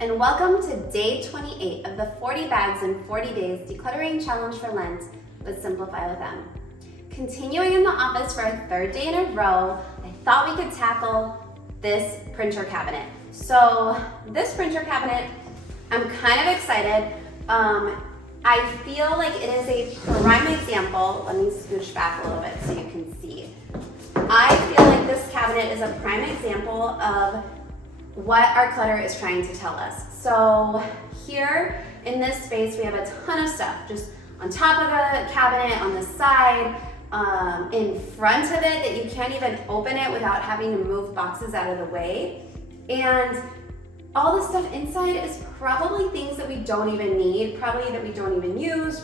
and welcome to day 28 of the 40 Bags in 40 Days Decluttering Challenge for Lent with Simplify with M. Continuing in the office for a third day in a row, I thought we could tackle this printer cabinet. So this printer cabinet, I'm kind of excited. I feel like it is a prime example. Let me scooch back a little bit so you can see. I feel like this cabinet is a prime example of what our clutter is trying to tell us. So here in this space, we have a ton of stuff just on top of the cabinet, on the side, in front of it that you can't even open it without having to move boxes out of the way. And all the stuff inside is probably things that we don't even need, probably that we don't even use.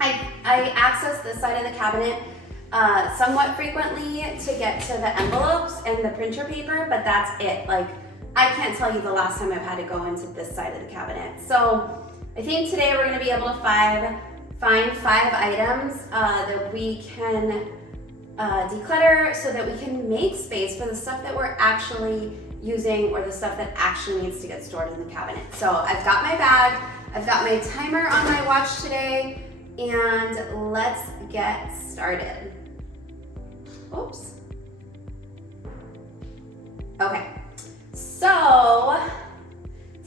I access this side of the cabinet somewhat frequently to get to the envelopes and the printer paper, but that's it. Like, I can't tell you the last time I've had to go into this side of the cabinet. So I think today we're gonna be able to find 5 items that we can declutter so that we can make space for the stuff that we're actually using or the stuff that actually needs to get stored in the cabinet. So I've got my bag, I've got my timer on my watch today, and let's get started. Oops. Okay, so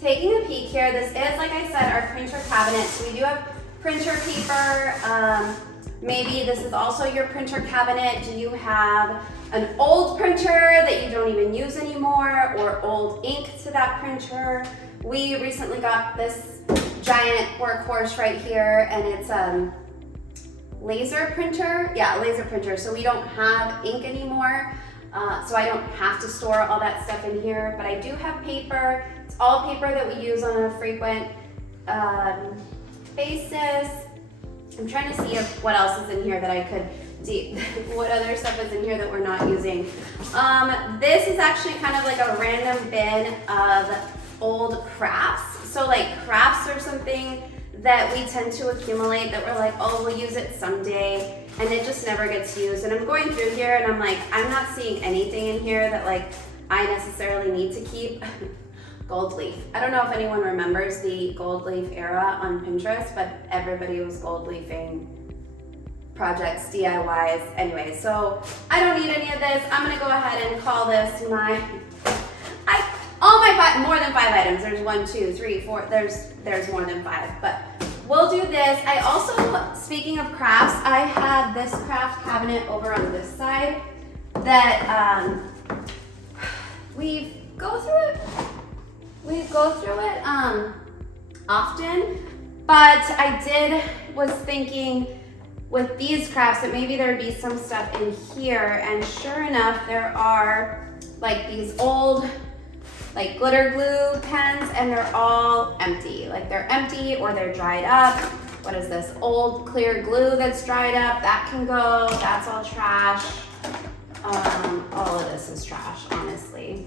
taking a peek here, this is, like I said, our printer cabinet. So we do have printer paper. Maybe this is also your printer cabinet. Do you have an old printer that you don't even use anymore, or old ink to that printer? We recently got this giant workhorse right here, and it's laser printer. Yeah, laser printer. So we don't have ink anymore. So I don't have to store all that stuff in here, but I do have paper. It's all paper that we use on a frequent basis. I'm trying to see if what else is in here that I could what other stuff is in here that we're not using. This is actually kind of like a random bin of old crafts. So like crafts or something that we tend to accumulate that we're like, oh, we'll use it someday, and it just never gets used. And I'm going through here and I'm like, I'm not seeing anything in here that like I necessarily need to keep. Gold leaf. I don't know if anyone remembers the gold leaf era on Pinterest, but everybody was gold leafing projects, DIYs. Anyway, so I don't need any of this. I'm gonna go ahead and call this more than 5 items. There's 1, 2, 3, 4. There's more than 5, but we'll do this. I also, speaking of crafts, I have this craft cabinet over on this side that we go through it often, but I was thinking with these crafts that maybe there'd be some stuff in here, and sure enough, there are like these old like glitter glue pens, and they're all empty. Like they're empty or they're dried up. What is this? Old clear glue that's dried up. That can go. That's all trash. All of this is trash, honestly.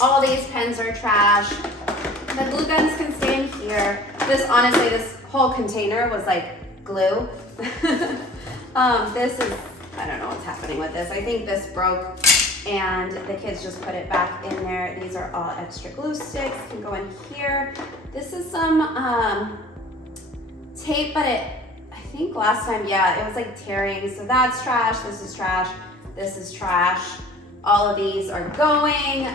All these pens are trash. The glue guns can stay in here. Honestly, this whole container was like glue. This is, I don't know what's happening with this. I think this broke and the kids just put it back in there. These are all extra glue sticks, can go in here. This is some tape, but I think last time, yeah, it was like tearing. So that's trash, this is trash, this is trash. All of these are going.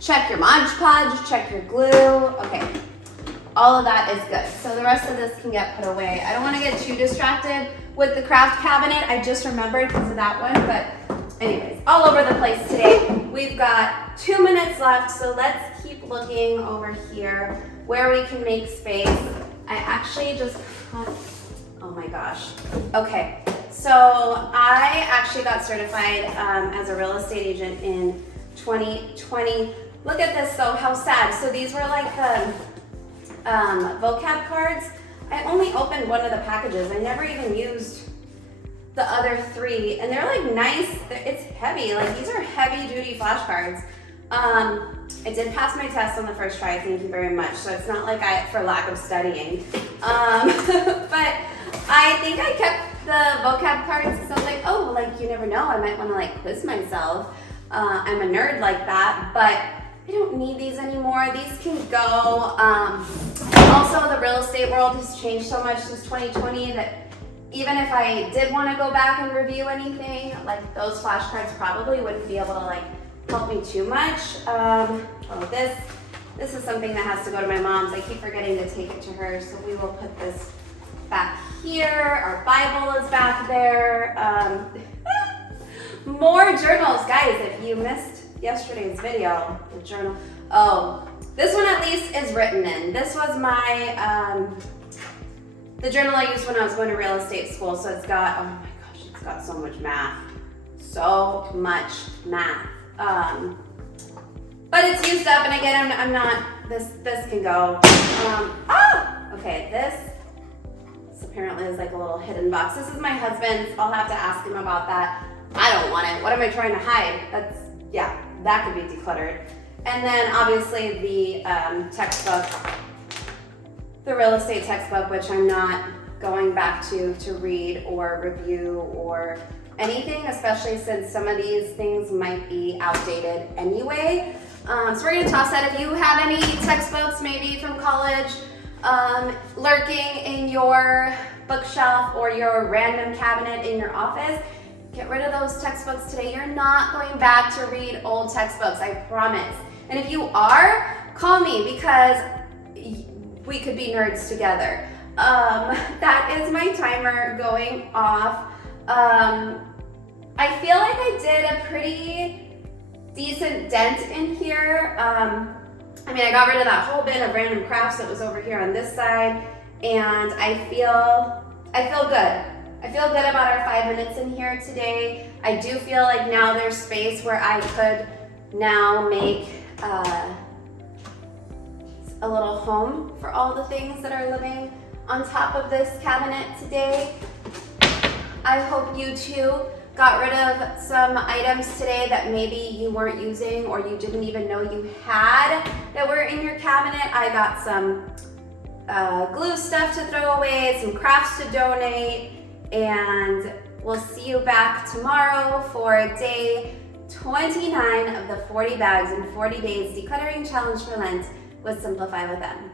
Check your Mod Podge, check your glue. Okay, all of that is good. So the rest of this can get put away. I don't want to get too distracted with the craft cabinet. I just remembered because of that one, but anyways, all over the place today. We've got 2 minutes left, so let's keep looking over here where we can make space. I actually just, oh my gosh. Okay, so I actually got certified as a real estate agent in 2020. Look at this though, how sad. So these were like the vocab cards. I only opened one of the packages. I never even used the other 3, and they're like nice. It's heavy, like these are heavy duty flashcards. I did pass my test on the first try, thank you very much. So it's not like for lack of studying. But I think I kept the vocab cards, so I was like, oh, like you never know, I might wanna like quiz myself. I'm a nerd like that, but I don't need these anymore. These can go. Also, the real estate world has changed so much since 2020 that even if I did want to go back and review anything, like those flashcards probably wouldn't be able to like help me too much. Oh, this is something that has to go to my mom's. I keep forgetting to take it to her, so we will put this back here. Our Bible is back there. More journals. Guys, if you missed yesterday's video, the journal. Oh, this one at least is written in. This was my, the journal I used when I was going to real estate school. So it's got, oh my gosh, it's got so much math. So much math. But it's used up, and again, I'm not, this can go. Okay, this apparently is like a little hidden box. This is my husband's. I'll have to ask him about that. I don't want it. What am I trying to hide? Yeah, that could be decluttered. And then obviously the textbook, the real estate textbook, which I'm not going back to read or review or anything, especially since some of these things might be outdated anyway. So we're gonna toss that. If you have any textbooks, maybe from college, lurking in your bookshelf or your random cabinet in your office, get rid of those textbooks today. You're not going back to read old textbooks, I promise. And if you are, call me because we could be nerds together. That is my timer going off. I feel like I did a pretty decent dent in here. I mean, I got rid of that whole bin of random crafts that was over here on this side, and I feel good. I feel good about our 5 minutes in here today. I do feel like now there's space where I could now make a little home for all the things that are living on top of this cabinet today. I hope you too got rid of some items today that maybe you weren't using or you didn't even know you had that were in your cabinet. I got some glue stuff to throw away, some crafts to donate, and we'll see you back tomorrow for day 29 of the 40 bags in 40 days decluttering challenge for Lent with Simplify with Them.